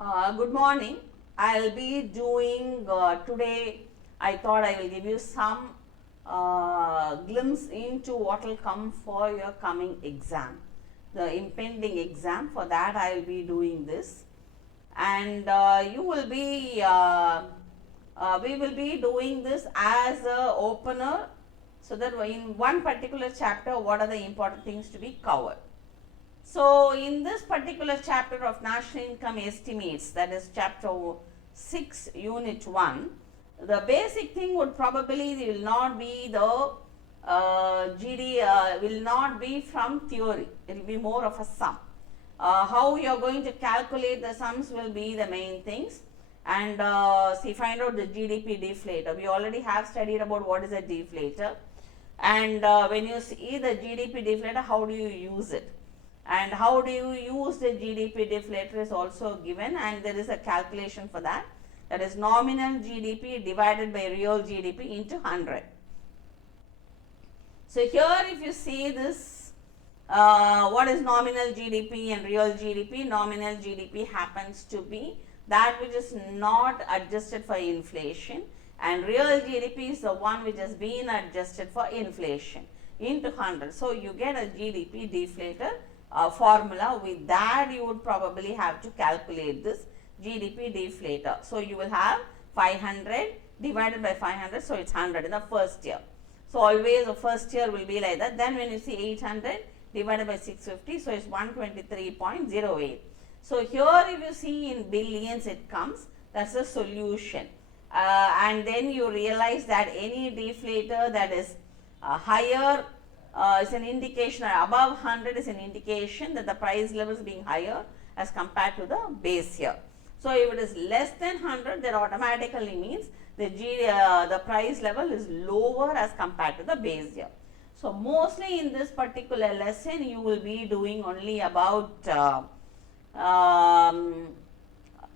Good morning. I'll be doing today. I thought I will give you some glimpse into what will come for your coming exam, the impending exam. For that, I will be doing this, and you will be. We will be doing this as a opener, so that in one particular chapter, what are the important things to be covered. So, in this particular chapter of national income estimates, that is chapter 6 unit 1, the basic thing would probably will not be the will not be from theory, it will be more of a sum. How you are going to calculate the sums will be the main things, and see, find out the GDP deflator. We already have studied about what is a deflator, and when you see the GDP deflator, how do you use it? And how do you use the GDP deflator is also given, and there is a calculation for that. That is nominal GDP divided by real GDP into 100. So here if you see this, what is nominal GDP and real GDP? Nominal GDP happens to be that which is not adjusted for inflation, and real GDP is the one which has been adjusted for inflation into 100. So you get a GDP deflator formula. With that you would probably have to calculate this GDP deflator. So you will have 500 divided by 500, so it's 100 in the first year. So always the first year will be like that. Then when you see 800 divided by 650, so it's 123.08. So here if you see in billions it comes, that's the solution. And then you realize that any deflator that is higher is an indication, above 100 is an indication that the price level is being higher as compared to the base year. So if it is less than 100, that automatically means the price level is lower as compared to the base year. So mostly in this particular lesson you will be doing only about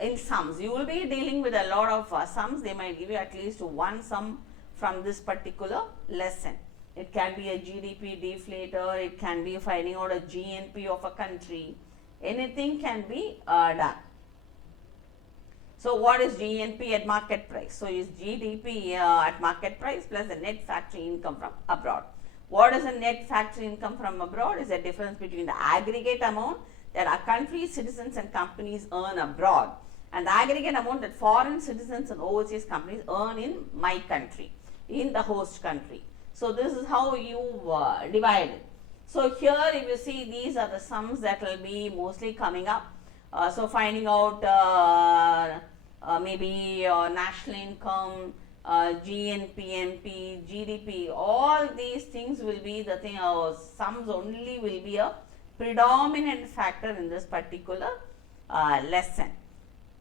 in sums. You will be dealing with a lot of sums. They might give you at least one sum from this particular lesson. It can be a GDP deflator, it can be finding out a GNP of a country, anything can be done. So what is GNP at market price? So is GDP at market price plus the net factory income from abroad. What is the net factory income from abroad? Is the difference between the aggregate amount that our country's citizens and companies earn abroad and the aggregate amount that foreign citizens and overseas companies earn in my country, in the host country. So this is how you divide it. So here if you see, these are the sums that will be mostly coming up. So finding out maybe national income, GNP, GDP, all these things will be the thing. Sums only will be a predominant factor in this particular lesson.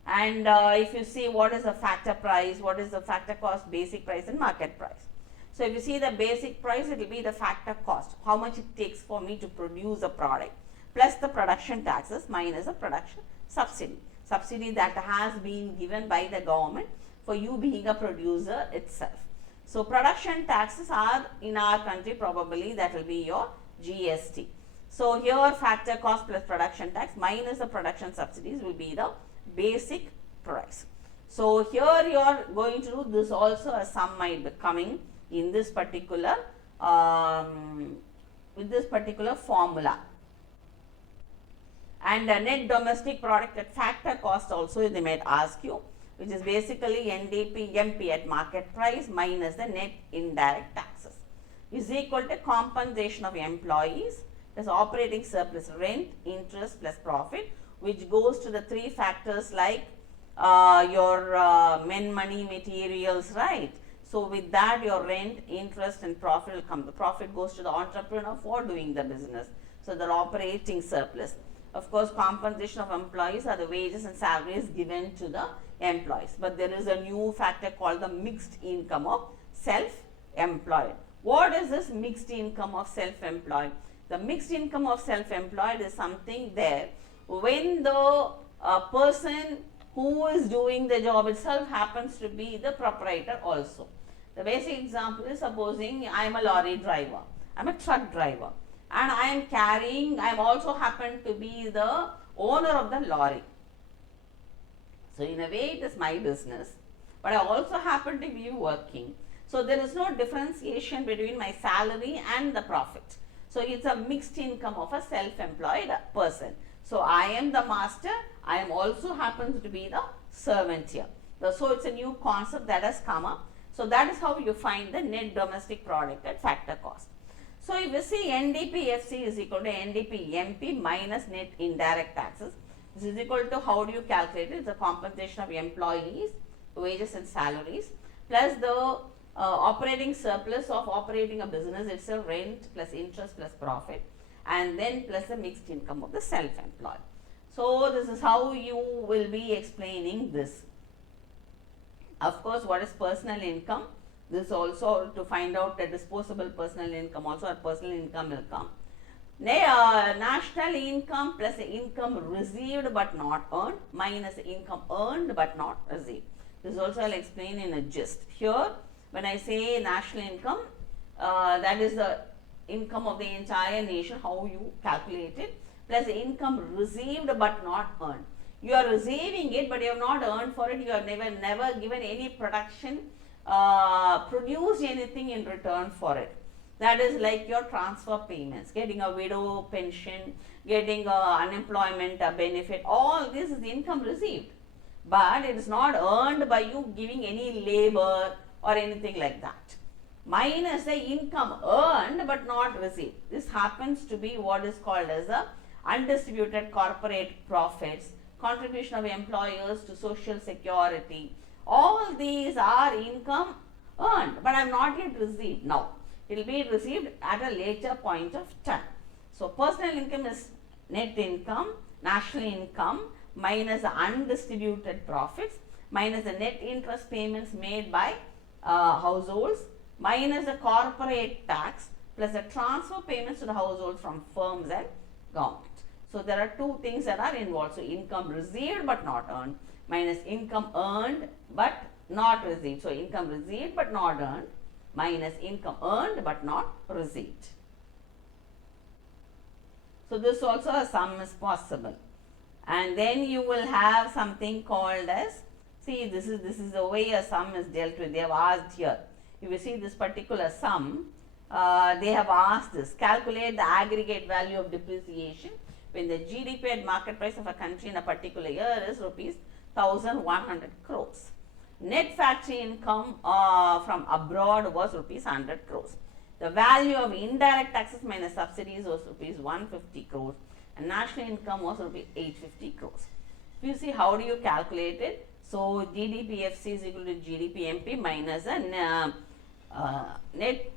And if you see what is the factor price, what is the factor cost, basic price and market price. So if you see the basic price, it will be the factor cost, how much it takes for me to produce a product, plus the production taxes minus the production subsidy that has been given by the government for you being a producer itself. So production taxes are in our country, probably that will be your GST. So here factor cost plus production tax minus the production subsidies will be the basic price. So here you are going to do this also, a sum might be coming in this particular with this particular formula. And net domestic product at factor cost also they might ask you, which is basically NDP MP at market price minus the net indirect taxes is equal to compensation of employees, that's operating surplus, rent, interest plus profit, which goes to the three factors like your men, money, materials, right? So with that your rent, interest and profit will come. The profit goes to the entrepreneur for doing the business. So the operating surplus. Of course, compensation of employees are the wages and salaries given to the employees. But there is a new factor called the mixed income of self-employed. What is this mixed income of self-employed? The mixed income of self-employed is something there when the person who is doing the job itself happens to be the proprietor also. The basic example is, supposing I am a lorry driver, I am a truck driver, and I am carrying, I am also happen to be the owner of the lorry. So in a way it is my business, but I also happen to be working. So there is no differentiation between my salary and the profit. So it's a mixed income of a self-employed person. So I am the master, I am also happens to be the servant here. So it's a new concept that has come up. So that is how you find the net domestic product at factor cost. So if you see NDP-FC is equal to NDP-MP minus net indirect taxes. This is equal to, how do you calculate it? It's a compensation of employees, wages and salaries, plus the operating surplus of operating a business itself, rent plus interest plus profit, and then plus the mixed income of the self-employed. So this is how you will be explaining this. Of course, what is personal income? This also to find out the disposable personal income, also a personal income will come. National income plus income received but not earned minus income earned but not received. This also I will explain in a gist. Here, when I say national income, that is the income of the entire nation, how you calculate it, plus income received but not earned. You are receiving it, but you have not earned for it. You have never given any production, produced anything in return for it. That is like your transfer payments, getting a widow pension, getting unemployment benefit. All this is income received, but it is not earned by you giving any labor or anything like that. Minus the income earned but not received. This happens to be what is called as the undistributed corporate profits, contribution of employers to social security. All these are income earned, but I have not yet received. Now, it will be received at a later point of time. So, personal income is net income, national income minus the undistributed profits, minus the net interest payments made by households, minus the corporate tax, plus the transfer payments to the households from firms and government. So there are two things that are involved. So income received but not earned, minus income earned but not received. So income received but not earned, minus income earned but not received. So this also a sum is possible. And then you will have something called as, see, this is the way a sum is dealt with. They have asked here. If you see this particular sum, they have asked this. Calculate the aggregate value of depreciation when the GDP at market price of a country in a particular year is rupees 1,100 crores. Net factory income from abroad was rupees 100 crores. The value of indirect taxes minus subsidies was rupees 150 crores. And national income was rupees 850 crores. If you see, how do you calculate it? So GDP-FC is equal to GDP-MP minus the net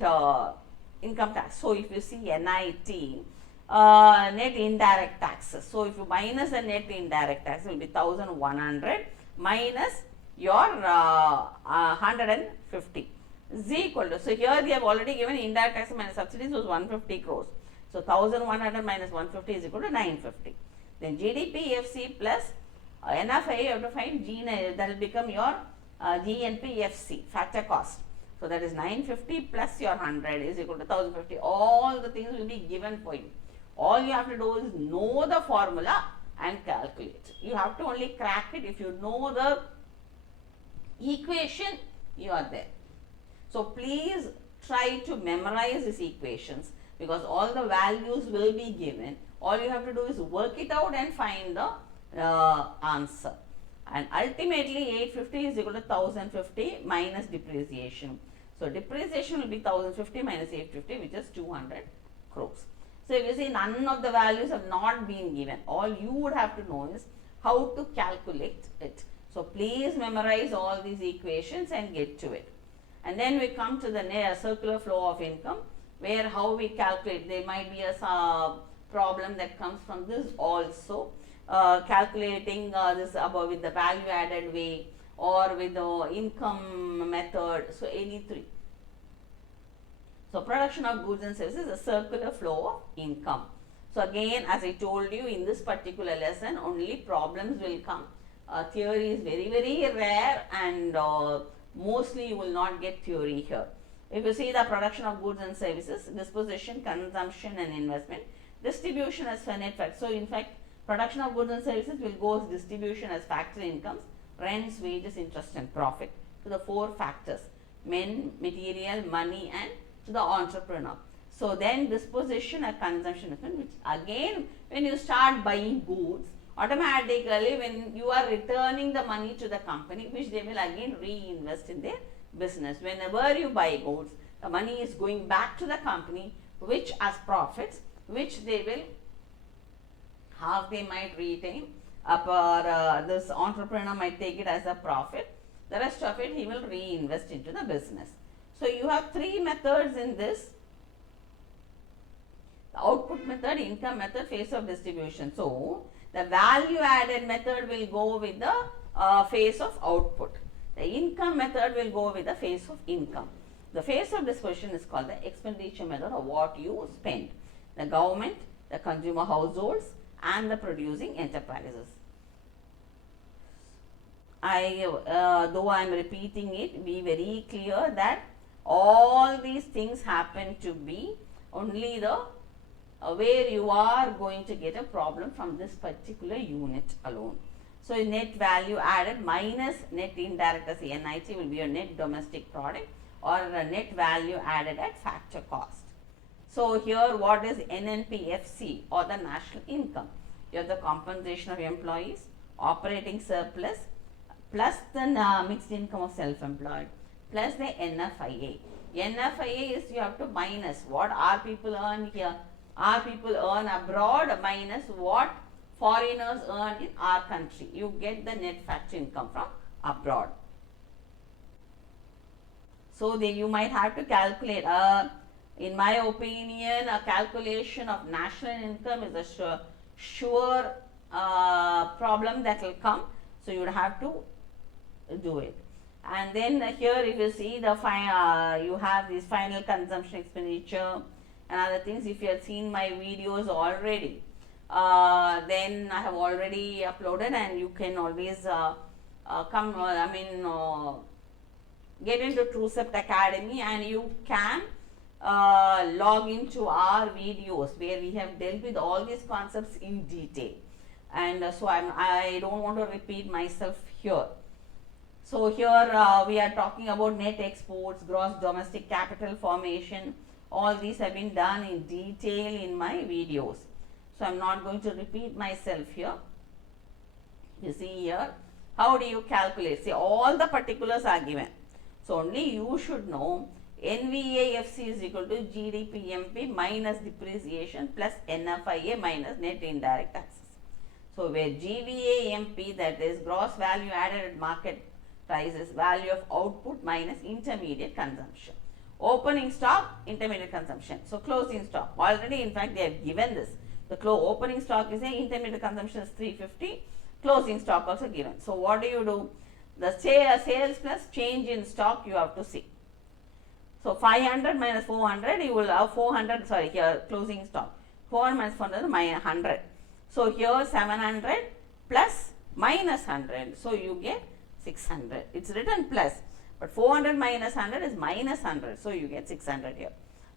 income tax. So if you see NIT, net indirect taxes. So if you minus the net indirect tax, it will be 1,100 minus your 150 is equal to. So here they have already given indirect tax minus subsidies was 150 crores. So 1,100 minus 150 is equal to 950. Then GDP-FC plus NFI, you have to find G, that will become your GNP-FC, factor cost. So that is 950 plus your 100 is equal to 1,050. All the things will be given for you. All you have to do is know the formula and calculate. You have to only crack it. If you know the equation, you are there. So please try to memorize these equations, because all the values will be given. All you have to do is work it out and find the answer. And ultimately 850 is equal to 1,050 minus depreciation. So depreciation will be 1,050 minus 850, which is 200 crores. So if you see, none of the values have not been given. All you would have to know is how to calculate it. So please memorize all these equations and get to it. And then we come to the circular flow of income, where how we calculate. There might be a problem that comes from this also. Calculating this above with the value added way or with the income method. So any three. So production of goods and services is a circular flow of income. So again, as I told you, in this particular lesson only problems will come. Theory is very, very rare, and mostly you will not get theory here. If you see the production of goods and services, disposition, consumption and investment, distribution as net fact. So in fact, production of goods and services will go as distribution as factory incomes, rents, wages, interest and profit, to the 4 factors: men, material, money and to the entrepreneur. So then disposition and consumption expense, which again when you start buying goods, automatically when you are returning the money to the company, which they will again reinvest in their business. Whenever you buy goods, the money is going back to the company, which as profits, which they will, half they might retain, this entrepreneur might take it as a profit, the rest of it he will reinvest into the business. So you have 3 methods in this: the output method, income method, phase of distribution. So the value added method will go with the phase of output. The income method will go with the phase of income. The phase of disposition is called the expenditure method, or what you spend. The government, the consumer households and the producing enterprises. Though I am repeating it, be very clear that all these things happen to be only the where you are going to get a problem from this particular unit alone. So net value added minus net indirect as NIT will be your net domestic product, or a net value added at factor cost. So here what is NNPFC, or the national income? You have the compensation of employees, operating surplus, plus the mixed income of self-employed, plus the NFIA. NFIA is you have to minus what our people earn here, our people earn abroad, minus what foreigners earn in our country. You get the net factor income from abroad. So you might have to calculate. In my opinion, a calculation of national income is a sure problem that will come. So you would have to do it. And then here if you see the you have this final consumption expenditure and other things. If you have seen my videos already, then I have already uploaded, and you can always get into TrueCept Academy, and you can log into our videos where we have dealt with all these concepts in detail. And so I don't want to repeat myself here. So here we are talking about net exports, gross domestic capital formation. All these have been done in detail in my videos. So I am not going to repeat myself here. You see here, how do you calculate? See, all the particulars are given. So only you should know NVAFC is equal to GDPMP minus depreciation plus NFIA minus net indirect taxes. So where GVAMP, that is gross value added at market prices, value of output minus intermediate consumption. Opening stock, intermediate consumption. So closing stock, already in fact they have given this. The opening stock is a, intermediate consumption is 350, closing stock also given. So what do? The sales plus change in stock you have to see. So 500 minus 400, you will have 400, sorry, here closing stock. 400 minus 400 minus 100. So here 700 plus minus 100. So you get 600. It's written plus, but 400 minus 100 is minus 100. So you get 600 here.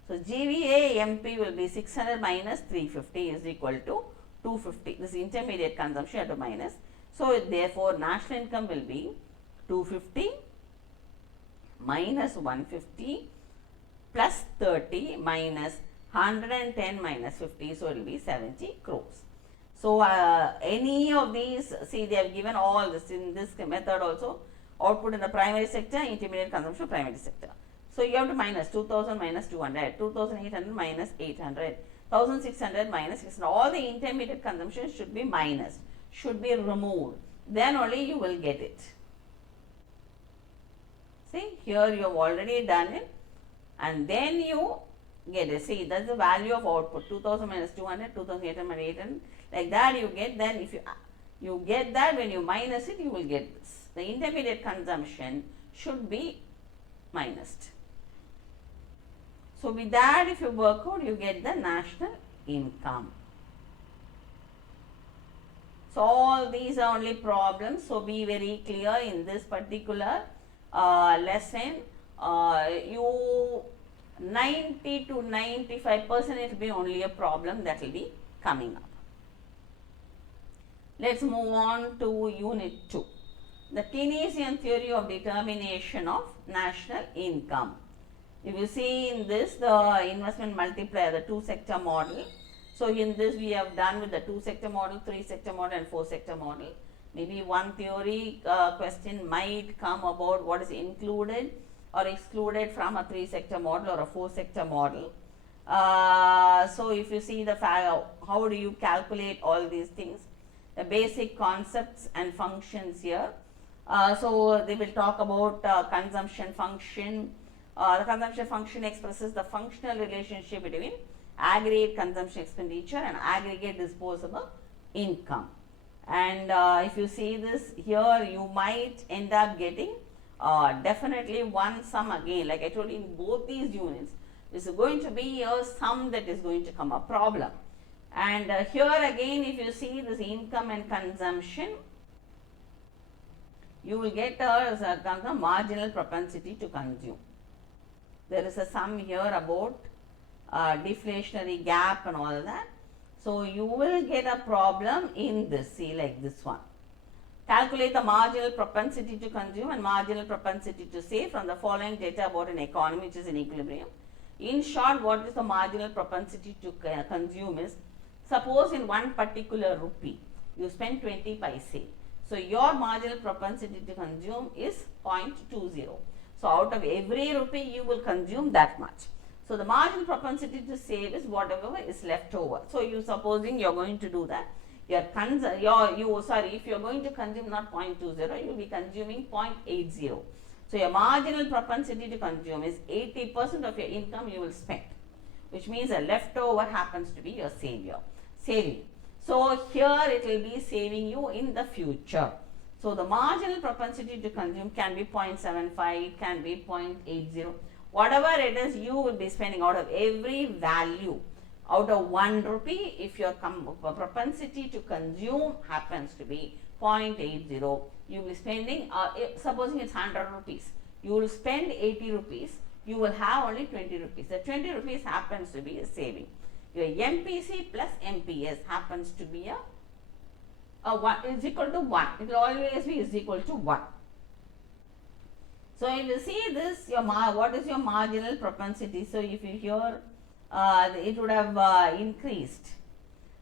So GVAMP will be 600 minus 350 is equal to 250. This intermediate consumption you have to minus. So therefore national income will be 250 minus 150 plus 30 minus 110 minus 50. So it will be 70 crores. So any of these, see they have given all this in this method also. Output in the primary sector, intermediate consumption primary sector. So you have to minus 2000 minus 200, 2800 minus 800, 1600 minus 600. All the intermediate consumption should be minus, should be removed. Then only you will get it. See, here you have already done it, and then you get it. See, that's the value of output. 2000 minus 200, 2800 minus 800. Like that you get. Then if you get that, when you minus it, you will get this. The intermediate consumption should be minused. So with that, if you work out, you get the national income. So all these are only problems. So be very clear in this particular lesson. You 90 to 95% it will be only a problem that will be coming up. Let's move on to unit 2. the Keynesian theory of determination of national income. If you see in this, the investment multiplier, the two-sector model. So in this we have done with the two-sector model, three-sector model and four-sector model. Maybe one theory question might come about what is included or excluded from a three-sector model or a four-sector model. So if you see the how do you calculate all these things, the basic concepts and functions here. So they will talk about consumption function. The consumption function expresses the functional relationship between aggregate consumption expenditure and aggregate disposable income. And if you see this here, you might end up getting definitely one sum again. Like I told you, in both these units, this is going to be a sum that is going to come a problem. And here again, if you see this income and consumption, you will get a marginal propensity to consume. There is a sum here about deflationary gap and all that. So you will get a problem in this, see, like this one. Calculate the marginal propensity to consume and marginal propensity to save from the following data about an economy which is in equilibrium. In short, what is the marginal propensity to consume is, suppose in one particular rupee, you spend 20 paise. So your marginal propensity to consume is 0.20. So out of every rupee you will consume that much. So the marginal propensity to save is whatever is left over. So you supposing you are going to do that, if you are going to consume not 0.20, you will be consuming 0.80. So your marginal propensity to consume is 80% of your income you will spend, which means a leftover happens to be your saving. So here it will be saving you in the future. So the marginal propensity to consume can be 0.75, it can be 0.80. Whatever it is, you will be spending out of every value. Out of 1 rupee, if your propensity to consume happens to be 0.80, you will be spending, supposing it's 100 rupees, you will spend 80 rupees, you will have only 20 rupees. The 20 rupees happens to be a saving. Your MPC plus MPS happens to be a 1 is equal to 1. It will always be is equal to 1. So if you see this, what is your marginal propensity? So if you here, it would have increased,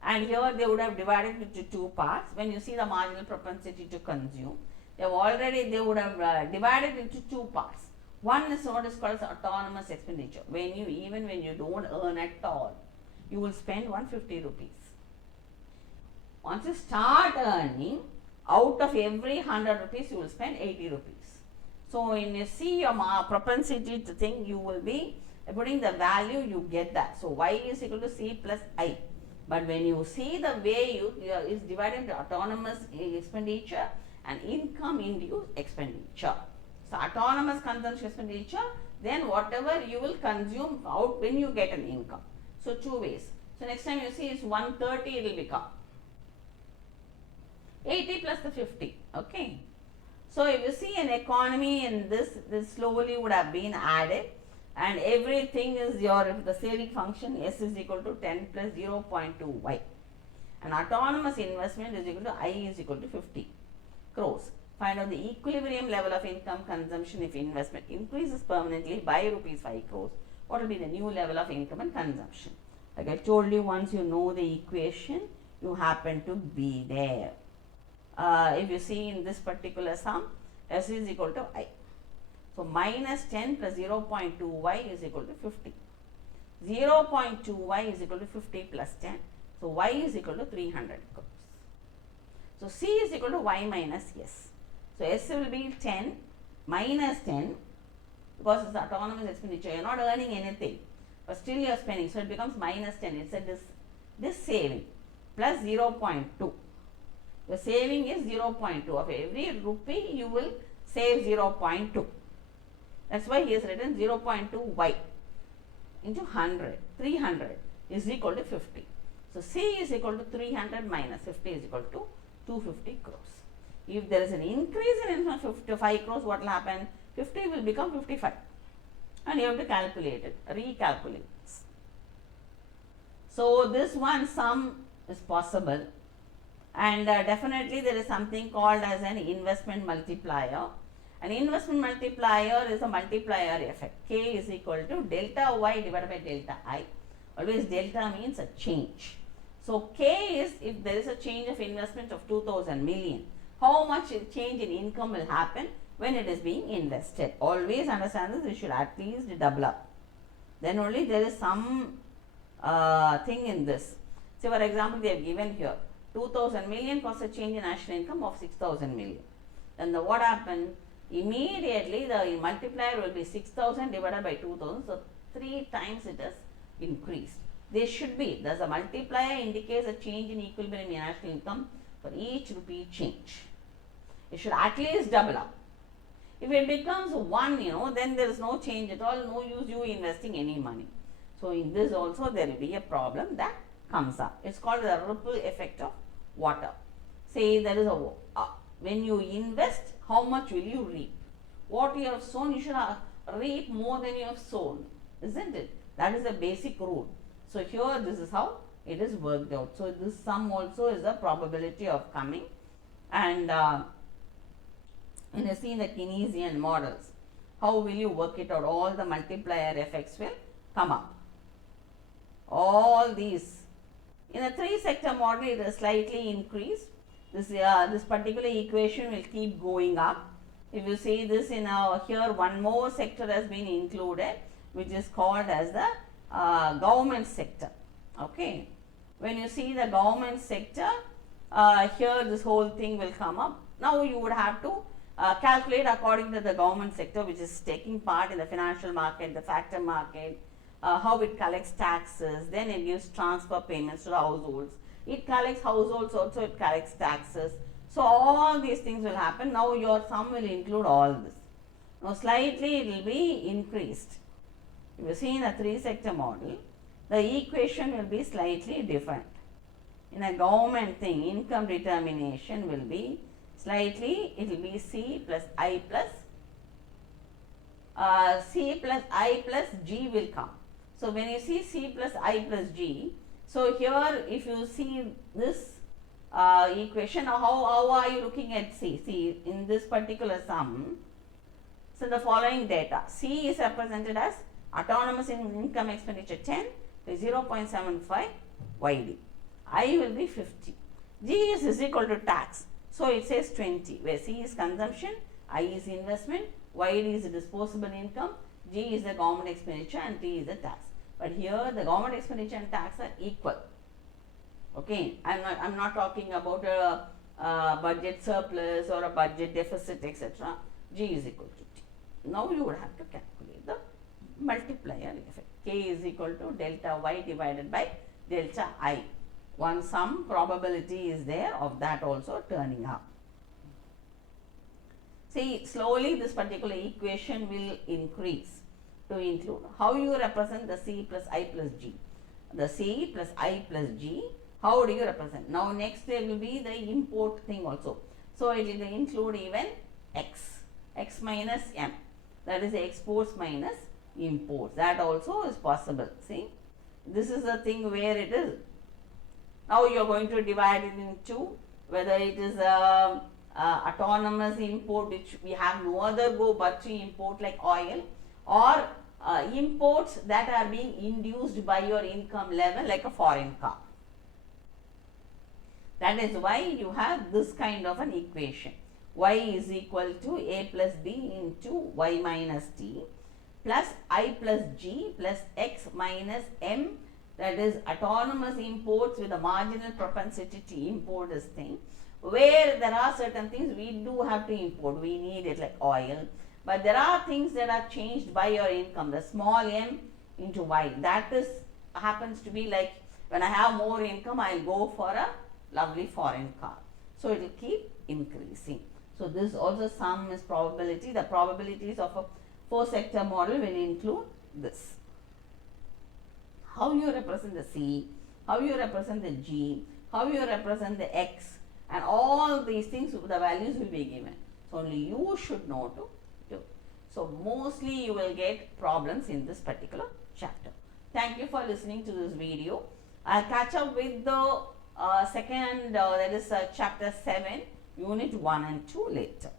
and here they would have divided it into two parts. When you see the marginal propensity to consume, they would have divided into two parts. One is what is called as autonomous expenditure. Even when you don't earn at all, you will spend 150 rupees. Once you start earning, out of every 100 rupees, you will spend 80 rupees. So when you see your propensity to think, you will be putting the value, you get that. So y is equal to c plus I. But when you see the way is divided into autonomous expenditure and income induced expenditure. So autonomous consumption expenditure, then whatever you will consume out when you get an income. So two ways. So next time you see it's 130, it will become 80 plus the 50. Okay. So if you see an economy in this slowly would have been added, and everything is the saving function S is equal to 10 plus 0.2y. And autonomous investment is equal to I is equal to 50 crores. Find out the equilibrium level of income consumption if investment increases permanently by rupees 5 crores. What will be the new level of income and consumption? Like I told you, once you know the equation, you happen to be there. If you see in this particular sum, S is equal to I. So minus 10 plus 0.2y is equal to 50. 0.2y is equal to 50 plus 10. So y is equal to 300 crores. So C is equal to y minus S. So S will be 10 minus 10, because it's autonomous expenditure. You are not earning anything, but still you are spending. So it becomes minus 10. It's a this saving plus 0.2. The saving is 0.2. Of every rupee you will save 0.2. That's why he has written 0.2y into 100. 300 is equal to 50. So C is equal to 300 minus 50 is equal to 250 crores. If there is an increase in income of 55 crores, what will happen? 50 will become 55. And you have to calculate it, recalculate this. So this one sum is possible. And definitely there is something called as an investment multiplier. An investment multiplier is a multiplier effect. K is equal to delta Y divided by delta I. Always delta means a change. So K is if there is a change of investment of 2000 million. How much change in income will happen when it is being invested? Always understand this, you should at least double up. Then only there is some thing in this. So for example, they have given here 2000 million plus a change in national income of 6000 million. Then what happened? Immediately the multiplier will be 6000 divided by 2000. So 3 times it has increased. They should be, thus the multiplier indicates a change in equilibrium in national income for each rupee change. It should at least double up. If it becomes 1, then there is no change at all, no use you investing any money. So in this also there will be a problem that comes up. It's called the ripple effect of water. Say there is when you invest, how much will you reap? What you have sown, you should reap more than you have sown, isn't it? That is the basic rule. So here this is how it is worked out. So this sum also is a probability of coming. And when you see the Keynesian models, how will you work it out? All the multiplier effects will come up. All these. In a 3-sector model, it is slightly increased. This particular equation will keep going up. If you see this in here, one more sector has been included, which is called as the government sector. Okay. When you see the government sector, here this whole thing will come up. Now you would have to calculate according to the government sector, which is taking part in the financial market, the factor market, how it collects taxes, then it gives transfer payments to the households. It collects households also, it collects taxes. So all these things will happen. Now your sum will include all this. Now slightly it will be increased. If you see in a 3-sector model, the equation will be slightly different. In a government thing, income determination will be slightly, it will be C plus I plus G will come. So when you see C plus I plus G, so here if you see this equation, how are you looking at C? See, in this particular sum, so the following data, C is represented as autonomous income expenditure 10 to 0.75 YD. I will be 50. G is equal to tax. So it says 20, where C is consumption, I is investment, YD is disposable income, G is the government expenditure and T is the tax. But here the government expenditure and tax are equal. Okay, I'm not talking about a budget surplus or a budget deficit, etc. G is equal to T. Now you would have to calculate the multiplier effect. K is equal to delta Y divided by delta I. One sum probability is there of that also turning up. See, slowly this particular equation will increase to include how you represent the C plus I plus G. The C plus I plus G, how do you represent? Now next there will be the import thing also. So it will include even X minus M. That is exports minus imports. That also is possible. See, this is the thing where it is. Now you are going to divide it into whether it is autonomous import, which we have no other go but to import like oil, or imports that are being induced by your income level like a foreign car. That is why you have this kind of an equation. Y is equal to A plus B into Y minus T plus I plus G plus X minus M, that is autonomous imports with a marginal propensity to import this thing, where there are certain things we do have to import, we need it like oil, but there are things that are changed by your income, the small m into y, that is happens to be like when I have more income, I will go for a lovely foreign car. So it will keep increasing. So this also sum is probability. The probabilities of a 4-sector model will include this. How you represent the C, how you represent the G, how you represent the X, and all these things, the values will be given. So only you should know to do. So mostly you will get problems in this particular chapter. Thank you for listening to this video. I'll catch up with the second, that is chapter 7, unit 1 and 2 later.